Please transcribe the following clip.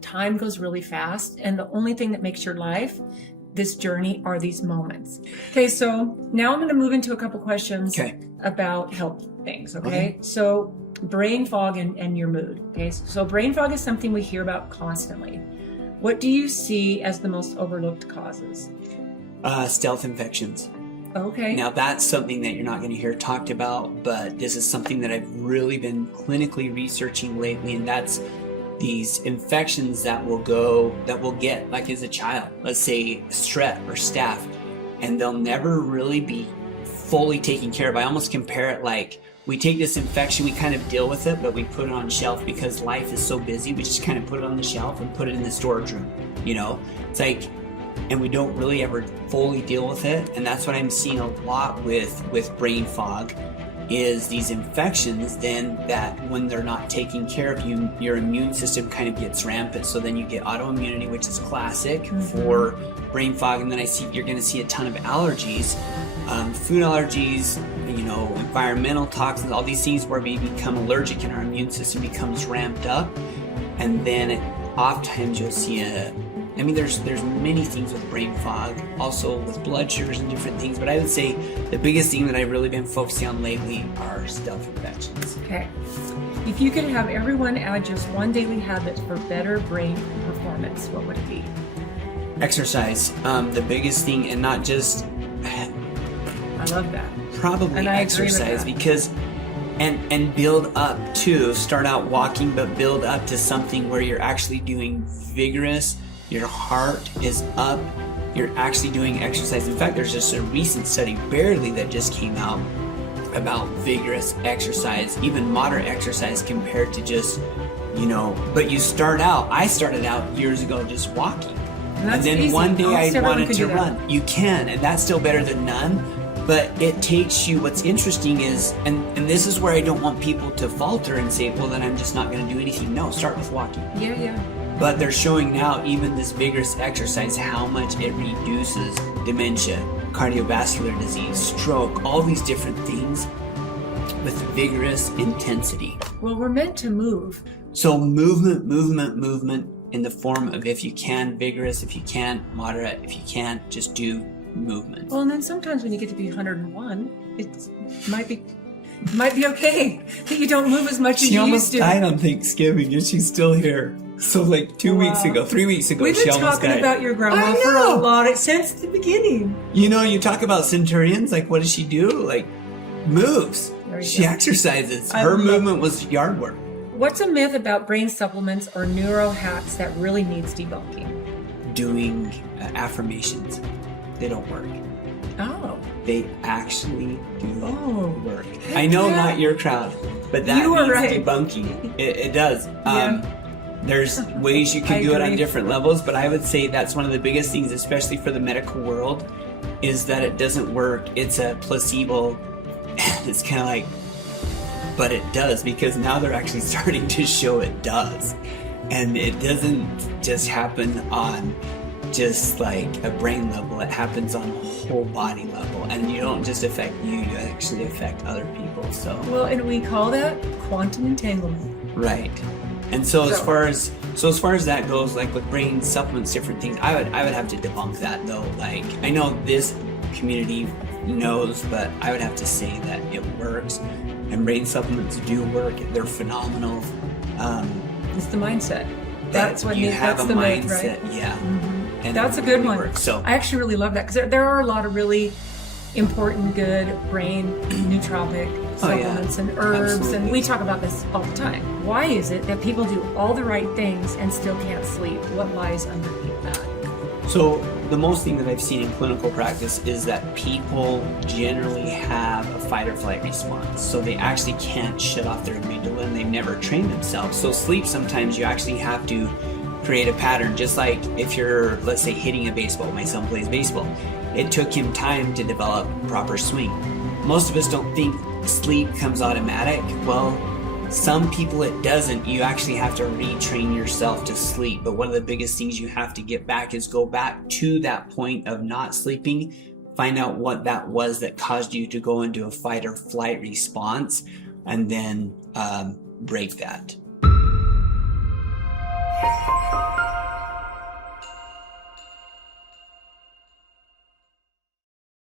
Time goes really fast, and the only thing that makes your life this journey are these moments. Okay, so now I'm going to move into a couple questions about health things. Okay, so brain fog and your mood. Okay, so brain fog is something we hear about constantly. What do you see as the most overlooked causes? Stealth infections. Okay. Now that's something that you're not going to hear talked about, but this is something that I've really been clinically researching lately, and that's these infections that we'll get like as a child, let's say strep or staph, and they'll never really be fully taken care of. I almost compare it like we take this infection, we kind of deal with it, but we put it on shelf because life is so busy. We just kind of put it on the shelf and put it in the storage room, you know? It's like, and we don't really ever fully deal with it. And that's what I'm seeing a lot with brain fog, is these infections then that when they're not taking care of you, your immune system kind of gets rampant. So then you get autoimmunity, which is classic for brain fog. And then you're going to see a ton of allergies, food allergies, you know, environmental toxins, all these things where we become allergic and our immune system becomes ramped up. And then oftentimes you'll see there's many things with brain fog, also with blood sugars and different things, but I would say the biggest thing that I've really been focusing on lately are stealth infections. Okay. If you could have everyone add just one daily habit for better brain performance, what would it be? Exercise. The biggest thing, and not just... I love that. Probably exercise, because... And build up to, start out walking, but build up to something where you're actually doing vigorous, your heart is up, you're actually doing exercise. In fact, there's just a recent study, barely, that just came out about vigorous exercise, even moderate exercise compared to just, you know, but I started out years ago just walking. And then easy. One day I wanted to run. You can, and that's still better than none. But it takes you, what's interesting is, and this is where I don't want people to falter and say, well, then I'm just not going to do anything. No, start with walking. Yeah. But they're showing now, even this vigorous exercise, how much it reduces dementia, cardiovascular disease, stroke, all these different things with vigorous intensity. Well, we're meant to move. So movement in the form of, if you can, vigorous, if you can, moderate, if you can't, just do movement. Well, and then sometimes when you get to be 101, it might be okay that you don't move as much as you used to. She almost died on Thanksgiving, and she's still here. So like 3 weeks ago, we've she been almost died. talking about your grandma for a lot since the beginning. You know, you talk about centurions, like what does she do? Like moves. She exercises. Her movement was yard work. What's a myth about brain supplements or neuro hacks that really needs debunking? Doing affirmations. They don't work. Oh. They actually do work. I know not your crowd, but that needs debunking. It does. There's ways you can do it on different levels, but I would say that's one of the biggest things, especially for the medical world, is that it doesn't work. It's a placebo. It's kind of like, but it does, because now they're actually starting to show it does. And it doesn't just happen on just like a brain level, it happens on a whole body level, and you don't just affect you actually affect other people. So and we call that quantum entanglement, right? And so as far as that goes, like with brain supplements, different things, I would have to debunk that though. Like, I know this community knows, but I would have to say that it works, and brain supplements do work. They're phenomenal. It's the mindset. That's what you have, that's a the mindset, right? Yeah. And that's a good one. Works, so I actually really love that, because there are a lot of really important, good brain nootropic supplements and herbs. Absolutely. And we talk about this all the time. Why is it that people do all the right things and still can't sleep? What lies underneath that? So the most thing that I've seen in clinical practice is that people generally have a fight or flight response. So they actually can't shut off their amygdala, and they've never trained themselves. So sleep, sometimes you actually have to create a pattern, just like if you're, let's say, hitting a baseball. My son plays baseball. It took him time to develop proper swing. Most of us don't think sleep comes automatic. Well, some people it doesn't. You actually have to retrain yourself to sleep. But one of the biggest things you have to get back is go back to that point of not sleeping find out what that was that caused you to go into a fight or flight response, and then break that.